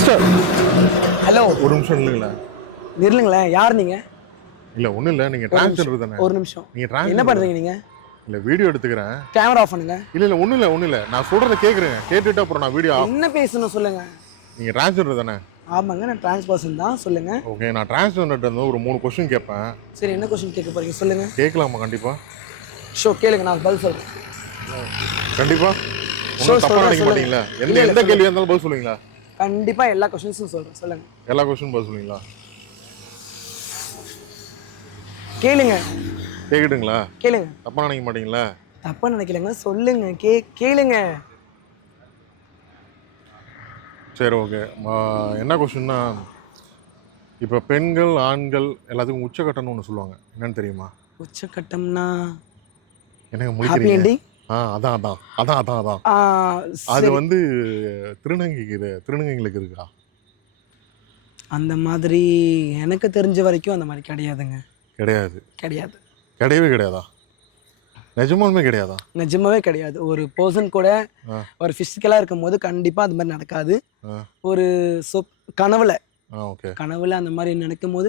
Mister, hello, ஒரு நிமிஷம் இல்லைங்களா? நில்லுங்களேன். யார் நீங்க? இல்ல ஒன்றும் இல்லை, நீங்கள் டிரான்ஸ்ஜெண்டர் தானே? ஒரு நிமிஷம். நீங்கள் என்ன டிரான்ஸ்ஜெண்டர் பண்றீங்க நீங்க? இல்லை, வீடியோ எடுத்துக்கிறேன். கேமரா ஆஃப் பண்ணுங்க. இல்லை இல்லை ஒன்றும் இல்லை ஒன்றும் இல்லை, நான் சொல்கிறத கேட்குறேங்க, கேட்டுட்டு அப்புறம் நான் வீடியோ ஆஃப். என்ன பேசணும் சொல்லுங்க. நீங்கள் டிரான்ஸ்ஜெண்டர் தானே? ஆமாங்க, நான் டிரான்ஸ் பர்சன் தான். சொல்லுங்க. ஓகே, நான் டிரான்ஸ்ஜெண்டர்கிட்ட இருந்து ஒரு 3 கொஸ்டின் கேட்பேன். சரி, என்ன கொஸ்டின் கேட்க போறீங்க சொல்லுங்க. கேட்கலாமா? கண்டிப்பாக. ஷோ கேளுங்க, நான் பதில் சொல்றேன். கண்டிப்பாக. ஒன்றும் தப்பாக நினைக்க மாட்டீங்களா? எந்த கேள்வியாக இருந்தாலும் பதில் சொல்லுவீங்களா? கண்டிப்பா எல்லா கொஸ்டின்ஸும் சொல்றேன். சொல்லுங்க. எல்லா கொஸ்டின் பதில் சொல்லுவீங்களா? கேளுங்க. கேட்கட்டுங்களா? கேளுங்க. தப்பாக நினைக்க மாட்டீங்களா? தப்பா நினைக்கலங்க, சொல்லுங்க. கேளுங்க. சரி, ஓகே. என்ன கொஸ்டின்னா, இப்போ பெண்கள் ஆண்கள் எல்லாத்துக்கும் உச்சக்கட்டம்னு ஒன்று சொல்லுவாங்க, என்னன்னு தெரியுமா? உச்சக்கட்டம்னா எனக்கு ஹாப்பி முடிக்கிறீங்க. எண்டிங். அதான் அதான் அதான் அதான் அதான் அது வந்து திருநங்கைகளுக்கு இருக்கா? அந்த மாதிரி எனக்கு தெரிஞ்ச வரைக்கும் அந்த மாதிரி கிடையாதுங்க. கிடையாது. கிடையாது. கிடையவே கிடையாதா? நிஜமாலுமே கிடையாதா? நிஜமாவே கிடையாது. ஒரு பர்சன் கூட ஒரு ஃபிசிக்கலாக இருக்கும்போது கண்டிப்பாக அது மாதிரி நடக்காது. ஒரு கனவுல கனவுல அந்த மாதிரி நினைக்கும் போது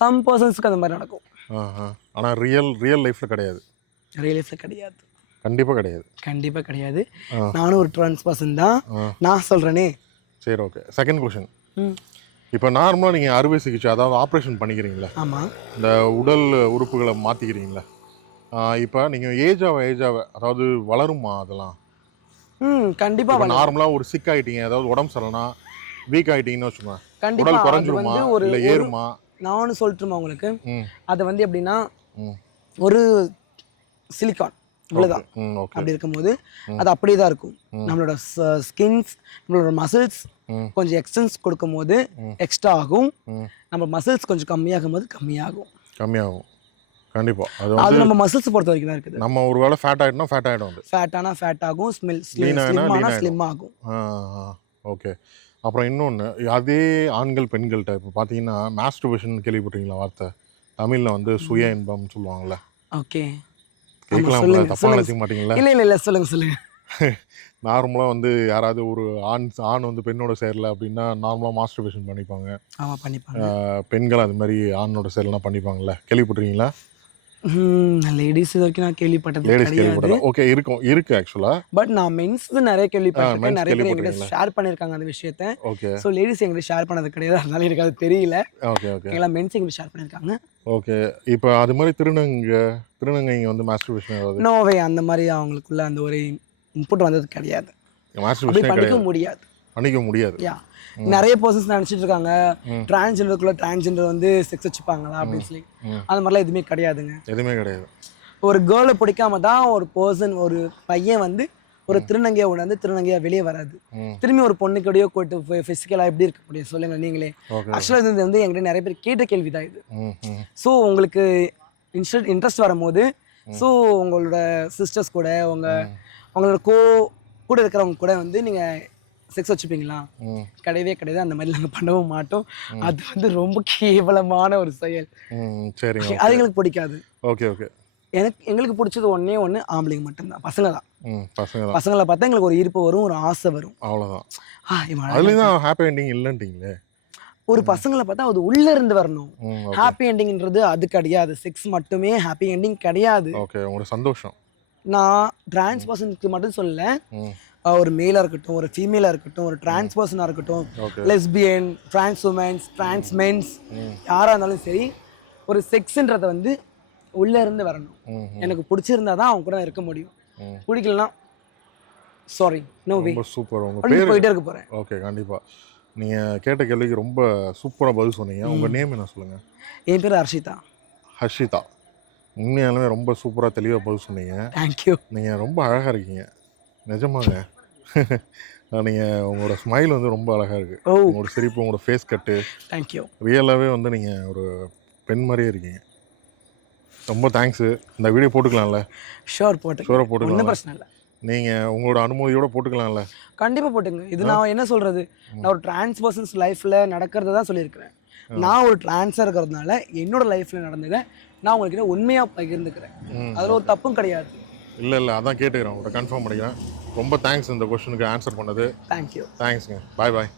சம் பர்சன்ஸ்க்கு அந்த மாதிரி நடக்கும். ஆனால் ரியல் லைஃப்பில் கிடையாது. ரியல் லைஃப்பில் கிடையாது. கண்டிப்பாக கிடையாது. கண்டிப்பாக கிடையாது. நானும் ஒரு ட்ரான்ஸ் பர்சன் தான். நான் சொல்கிறேனே. சரி, ஓகே. Second question. இப்போ நார்மலாக நீங்கள் அறுவை சிகிச்சை, அதாவது ஆப்ரேஷன் பண்ணிக்கிறீங்களா? ஆமாம். இந்த உடல் உறுப்புகளை மாற்றிக்கிறீங்களா? இப்போ நீங்கள் ஏஜாவை அதாவது வளருமா அதெல்லாம்? கண்டிப்பாக. நார்மலாக ஒரு சிக் ஆகிட்டீங்க, அதாவது உடம்பு சரியில்லைனா வீக் ஆகிட்டீங்கன்னு வச்சுக்கோங்க, உடல் குறைஞ்சிருமா இல்லை ஏறுமா? நான் ஒன்று சொல்லட்டுமா உங்களுக்கு? அது வந்து எப்படின்னா, ஒரு சிலிக்கான் இவ்வளோதான். அப்படி இருக்கும்போது அது அப்படியே தான் இருக்கும். நம்மளோட ஸ்கின்ஸ், நம்மளோட மசில்ஸ் கொஞ்சம் எக்ஸ்டென்ஸ் கொடுக்கும் போது எக்ஸ்ட்ரா ஆகும். நம்ம மசில்ஸ் கொஞ்சம் கம்மியாகும் போது கம்மியாகும். கண்டிப்பாக அது நம்ம மசில்ஸ் பொறுத்த வரைக்கும் தான் இருக்குது. நம்ம ஒரு வேளை ஃபேட் ஆகிட்டோம்னா ஃபேட் ஆகிடும். ஃபேட்டானா ஃபேட் ஆகும், ஸ்லிம் ஆகும். ஓகே. அப்புறம் இன்னொன்று, அதே ஆண்கள் பெண்கள்கிட்ட இப்போ பார்த்தீங்கன்னா மாஸ்டர்பேஷன் கேள்விப்பட்டீங்களா வார்த்தை? தமிழில் வந்து சுய இன்பம்னு சொல்லுவாங்கள்ல. ஓகே, கேட்கலாம்ல, தப்பாக நினைச்சிக்க மாட்டீங்களா? இல்லை சொல்லுங்க. நார்மலாக வந்து யாராவது ஒரு ஆண் வந்து பெண்ணோட சேரல அப்படின்னா நார்மலாக மாஸ்டர்பேஷன் பண்ணிப்பாங்க. பெண்கள் அது மாதிரி ஆணோட சேரலாம் பண்ணிப்பாங்கல்ல, கேள்விப்பட்டிருக்கீங்களா? லேடிஸ் இது வரைக்கும் நான் கேள்விப்பட்டது கிடையாது. ஓகே, இருக்கு ஆக்சுவலா. பட் நான் மென்ஸ் நிறைய கேள்விப்பட்டிருக்கேன். நிறைய பேர் என்கிட்ட ஷேர் பண்ணிருக்காங்க அந்த விஷயத்தை. ஓகே. ஸோ லேடிஸ் என்கிட்ட ஷேர் பண்ணது கிடையாது, அதனால எனக்கு அது தெரியல. ஓகே. எல்லாம் மென்ஸ் என்கிட்ட ஷேர் பண்ணிருக்காங்க. ஓகே. இப்போ அது மாதிரி திருநங்கைங்க வந்து மாஸ்டர்பேஷன் ஏதாவது? நோவே, அந்த மாதிரி அவங்களுக்குள்ள அந்த ஒரு இன்புட் வந்தது கிடையாது. பண்ணிக்க முடியாது. நிறைய பர்சன்ஸ் நினைச்சிட்டு இருக்காங்க டிரான்ஸ்ஜெண்டர் வந்து செக்ஸ் வச்சுப்பாங்களா அப்படின்னு சொல்லி. அந்த மாதிரிலாம் எதுவுமே கிடையாதுங்க. எதுவுமே கிடையாது. ஒரு கேர்ளை பிடிக்காம தான் ஒரு பர்சன், ஒரு பையன் வந்து ஒரு திருநங்கையை உணர்ந்து திருநங்கையா வெளியே வராது. திரும்பி ஒரு பொண்ணுக்கூடயோ கூட்டு பிசிக்கலா எப்படி இருக்க முடியும் சொல்லுங்க நீங்களே. ஆக்சுவலா இது வந்து என்கிட்ட நிறைய பேர் கேட்ட கேள்விதான் இது. ஸோ உங்களுக்கு இன்ட்ரெஸ்ட் வரும்போது, ஸோ உங்களோட சிஸ்டர்ஸ் கூட உங்களோட கூட இருக்கிறவங்க கூட வந்து நீங்க செக்ஸ் வச்சுப்பீங்களா? கிடையவே கிடையாது. அந்த மாதிரி நாங்கள் பண்ணவும் மாட்டோம். அது வந்து ரொம்ப கேவலமான ஒரு செயல். சரி, அது எங்களுக்கு பிடிக்காது. ஓகே. எங்களுக்கு பிடிச்சது ஒன்னே ஒன்று, ஆம்பளைங்க மட்டும்தான், பசங்க தான். பசங்களை பார்த்தா எங்களுக்கு ஒரு ஈர்ப்பு வரும், ஒரு ஆசை வரும், அவ்வளோதான். அதுலதான் ஹாப்பி எண்டிங் இல்லைன்றீங்களே. ஒரு பசங்களை பார்த்தா அது உள்ள இருந்து வரணும். ஹாப்பி எண்டிங்ன்றது அது கிடையாது. செக்ஸ் மட்டுமே ஹாப்பி எண்டிங் கிடையாது. ஓகே, உங்களோட சந்தோஷம். நான் டிரான்ஸ் பர்சனுக்கு மட்டும் சொல்லல, ஒரு மேலா இருக்கட்டும், ஒரு ஃபீமேலா இருக்கட்டும், ஒரு டிரான்ஸ் பர்சனா இருக்கட்டும், lesbian, trans womens, trans mens, யாரா இருந்தாலும் சரி, ஒரு செக்ஸ்ன்றத வந்து உள்ள இருந்து வரணும். எனக்கு பிடிச்சிருந்தா தான் அவங்க கூட இருக்க முடியும். பிடிக்கலனா சாரி, நோ வே. சூப்பர். உங்க பேர் போயிட்டே இருக்க போறேன். ஓகே, கண்டிப்பா. நீங்க கேட்ட கேள்விக்கு ரொம்ப சூப்பரா பதில் சொன்னீங்க. உங்க நேம் என்ன சொல்லுங்க? என் பேர் ஹர்ஷிதா. உண்மையாலுமே ரொம்ப சூப்பராக தெளிவாக பதில் சொன்னீங்க. தேங்க்யூ. நீங்கள் ரொம்ப அழகாக இருக்கீங்க, நிஜமாங்க. நீங்கள் உங்களோட ஸ்மைல் வந்து ரொம்ப அழகாக இருக்குது. உங்களோட சிரிப்பு, உங்களோட ஃபேஸ் கட்டு, தேங்க்யூ. ரியலாகவே வந்து நீங்கள் ஒரு பெண் மாதிரியே இருக்கீங்க. ரொம்ப தேங்க்ஸு. இந்த வீடியோ போட்டுக்கலாம்ல? ஷோராக போட்டுக்கலாம். ஒன்றும் பிரச்சனை இல்லை. நீங்கள் உங்களோட அனுமதியோடு போட்டுக்கலாம்ல? கண்டிப்பாக போட்டுங்க. இது நான் என்ன சொல்கிறது, நான் ஒரு டிரான்ஸ் பர்சன்ஸ் லைஃப்பில் நடக்கிறத தான் சொல்லியிருக்கிறேன். நான் ஒரு டிரான்ஸாக இருக்கிறதுனால என்னோட லைஃப்பில் நடந்ததை நான் உங்களுக்கு உண்மையாக பகிர்ந்துக்கிறேன். அதில் ஒரு தப்பும் கிடையாது. இல்லை அதான் கேட்டுக்கிறேன், உங்கள்கிட்ட கன்ஃபார்ம் பண்ணிக்கிறேன். ரொம்ப தேங்க்ஸ் இந்த கொஸ்டினுக்கு ஆன்சர் பண்ணது. தேங்க்யூ. தேங்க்ஸுங்க. பாய்.